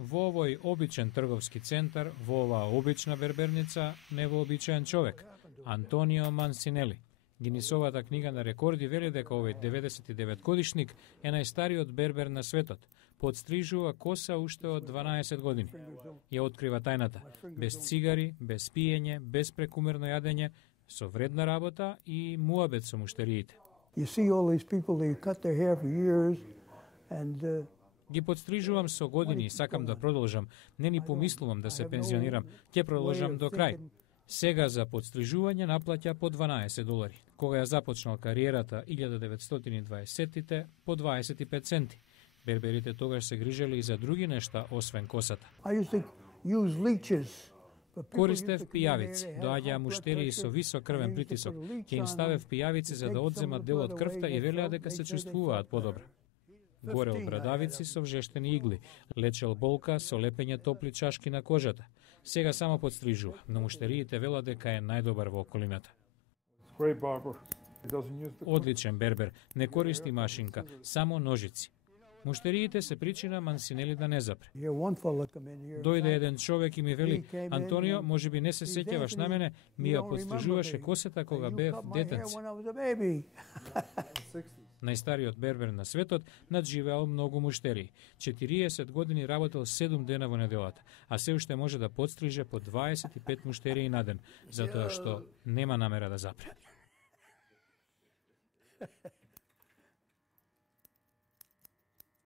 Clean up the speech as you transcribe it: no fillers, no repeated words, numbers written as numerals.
Во овој обичен трговски центар, во оваа обична берберница, невообичаен човек, Антонио Мансинели. Гинисовата книга на рекорди вели дека овој 99 годишник е најстариот бербер на светот. Подстрижува коса уште од 12 години. Ја открива тајната. Без цигари, без пиење, без прекумерно јадење, со вредна работа и муабет со муштериите. Ги подстрижувам со години и сакам да продолжам. Не ни помислувам да се пензионирам. Ќе продолжам до крај. Сега за подстрижување наплаќа по $12. Кога ја започнал кариерата 1920-тите по 25 центи. Берберите тогаш се грижели и за други нешта освен косата. Користев пијавици. Доаѓаа муштерии со висок крвен притисок. Ќе им ставев пијавици за да одземат дел од крвта и велеа дека се чувствуваат подобро. Горел брадавици со вжештени игли, лечел болка со лепење топли чашки на кожата. Сега само подстрижува, но муштериите велат дека е најдобар во околината. Одличен бербер, не користи машинка, само ножици. Муштериите се причина Мансинели да не запре. Дојде еден човек и ми вели: Антонио, можеби не се сеќаваш на мене, ми ја подстрижуваше косата кога бев детенце. Најстариот бербер на светот надживеал многу муштерии. 40 години работел 7 дена во неделата, а се уште може да подстриже по 25 муштерии на ден, затоа што нема намера да запре.